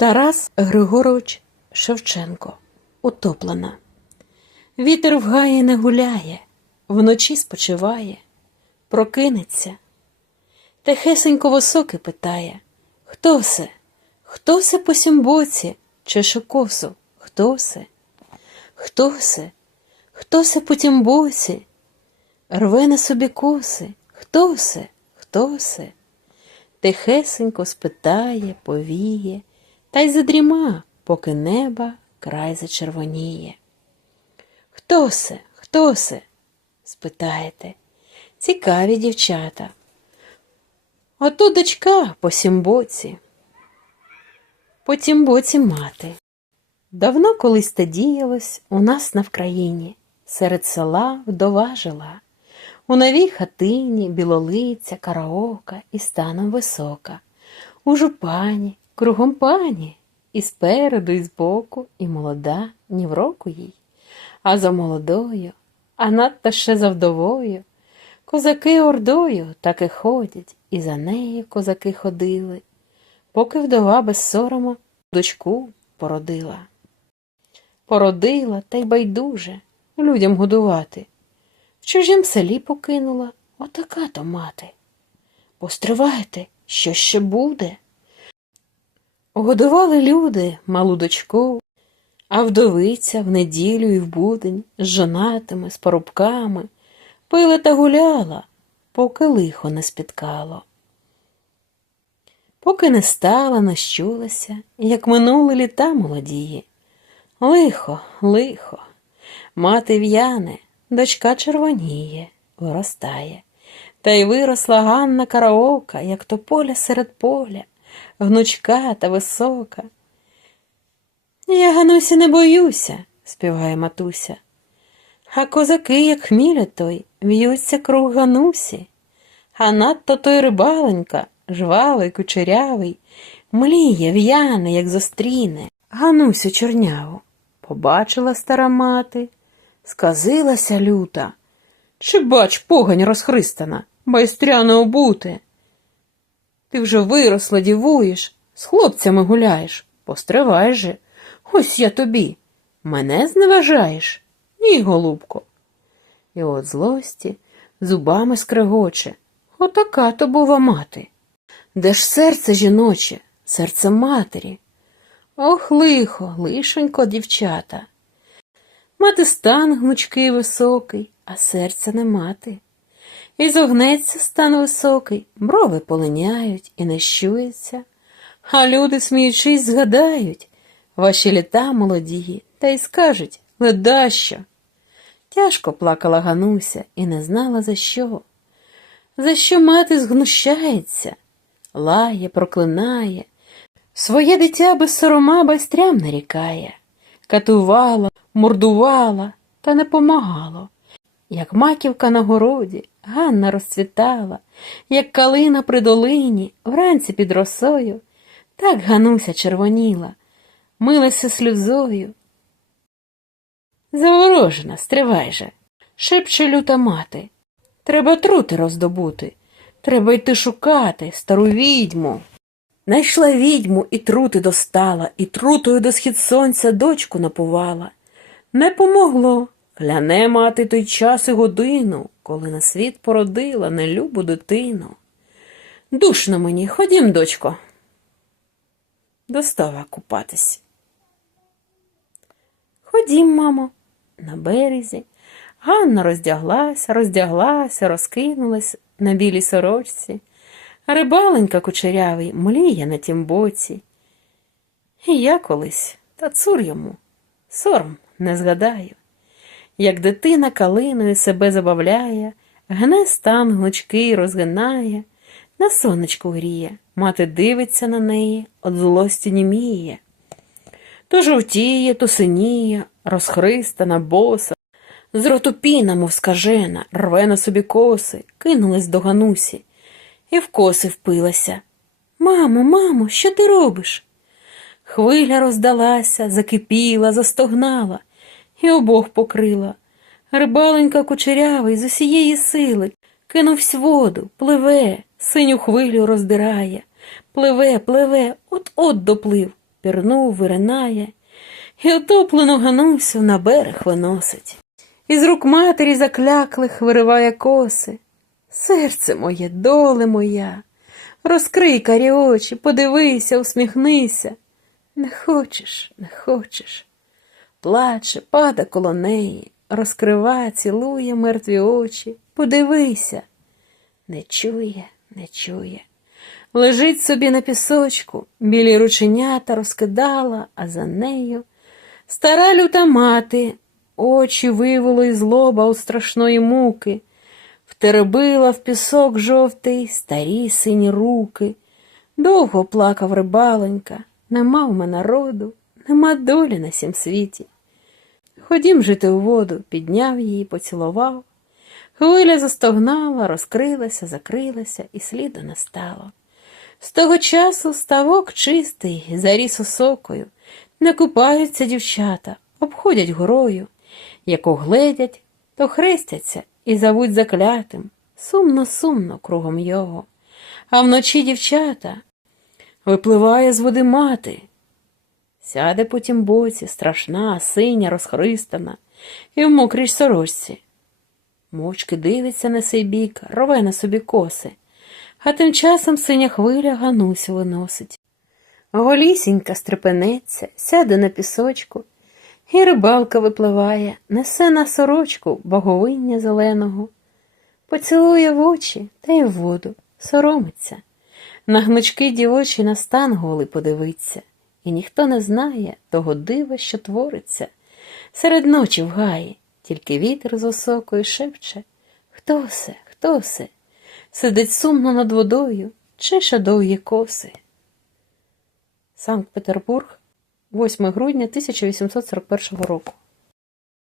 Тарас Григорович Шевченко Утоплена. Вітер в гаї не гуляє, вночі спочиває, прокинеться. Тихесенько високе питає Хто се? Хто се по сім боці? Чеше косу? Хто се? Хто се? Хто се по тім боці? Рве на собі коси. Хто се? Хто се? Тихесенько спитає, повіє, та й задріма, поки неба край зачервоніє. Хто се? Хто се? спитаєте. Цікаві дівчата. Ото дочка по сім боці, по тім боці мати. Давно колись те діялось у нас на Вкраїні, серед села вдова жила. У новій хатині білолиця, караока і станом висока. У жупані, кругом пані, і спереду, і збоку, і молода, ні в року їй. А за молодою, а надто ще за вдовою. Козаки ордою так і ходять, і за нею козаки ходили, поки вдова без сорому дочку породила. Породила та й байдуже людям годувати. В чужім селі покинула отака то мати. Постривайте, що ще буде. Годували люди малу дочку, а вдовиця в неділю і в будень з жонатими, з парубками пила та гуляла, поки лихо не спіткало. Поки не стала, нащулася, як минули літа молодії. Лихо, лихо, мати в'яне, дочка червоніє, виростає. Та й виросла Ганна караока, як то поля серед поля, гнучка та висока. Я, Ганусі, не боюся, співає матуся. А козаки, як хміля той, в'ються круг Ганусі. А надто той рибаленька, жвавий, кучерявий, мліє, в'яне, як зустріне. Ганусю чорняву. Побачила стара мати, сказилася люта. Чи бач, погань розхристана, байстряно обуте. Ти вже виросла, дівуєш, з хлопцями гуляєш, постривай же. Ось я тобі. Мене зневажаєш? Ні, голубко. І от злості зубами скрегоче. Отака то бува мати. Де ж серце жіноче, серце матері? Ох, лихо, лишенько, дівчата. Мати стан гнучкий високий, а серця не мати. І зогнеться стан високий, брови полиняють і нещується. А люди, сміючись, згадають ваші літа молодії, та й скажуть ледащо. Тяжко плакала Гануся і не знала за що. За що мати згнущається, лає, проклинає, своє дитя без сорома байстрям нарікає, катувала, мордувала, та не помагало. Як маківка на городі, Ганна розцвітала, як калина при долині, вранці під росою, так Гануся червоніла, милася сльозою. Заворожена, стривай же, шепче люта мати. Треба трути роздобути, треба йти шукати стару відьму. Найшла відьму і трути достала, і трутою до схід сонця дочку напувала. Не помогло. Кляне мати той час і годину, коли на світ породила нелюбу дитину. Душно мені, ходім, дочко. Достава купатись. Ходім, мамо, на березі. Ганна роздяглася, роздяглася, розкинулась на білій сорочці. Рибаленька кучерявий мліє на тім боці. І я колись, та цур йому, сором не згадаю. Як дитина калиною себе забавляє, гне стан гнучкий розгинає, на сонечку гріє, мати дивиться на неї, от злості німіє. То жовтіє, то синіє, розхристана, боса, з роту піна, мов скажена, рве на собі коси, кинулась до Ганусі і в коси впилася. Мамо, мамо, що ти робиш? Хвиля роздалася, закипіла, застогнала і обох покрила. Рибаленька кучерявий з усієї сили кинувсь воду, пливе, синю хвилю роздирає, пливе, пливе, от-от доплив, пірнув, виринає, і утоплену ганусю на берег виносить. Із рук матері закляклих вириває коси. Серце моє, доле моя, розкрий карі очі, подивися, усміхнися. Не хочеш, не хочеш. Плаче, пада коло неї, розкрива, цілує мертві очі. Подивися. Не чує, не чує. Лежить собі на пісочку, білі рученята розкидала, а за нею стара люта мати, очі вивело із лоба у страшної муки, втеребила в пісок жовтий старі сині руки. Довго плакав рибаленька, нема в мене роду, нема долі на сім світі. Ходім жити у воду, підняв її, поцілував. Хвиля застогнала, розкрилася, закрилася, і сліду не стало. З того часу ставок чистий, заріс осокою, не купаються дівчата, обходять горою, яку гледять, то хрестяться і зовуть заклятим. Сумно, сумно кругом його. А вночі дівчата випливає з води мати. Сяде по тім боці, страшна, синя, розхристана, і в мокрій сорочці. Мовчки дивиться на сей бік, рве на собі коси, а тим часом синя хвиля Ганусю виносить. Голісінька стрепенеться, сяде на пісочку, і рибалка випливає, несе на сорочку боговиння зеленого, поцілує в очі та й в воду, соромиться. На гнучки дівочі на стан голий подивиться, і ніхто не знає того дива, що твориться. Серед ночі в гаї, тільки вітер з осокою шепче Хто се, хто се? Сидить сумно над водою, чеше довгі коси. Санкт-Петербург, 8 грудня 1841 року.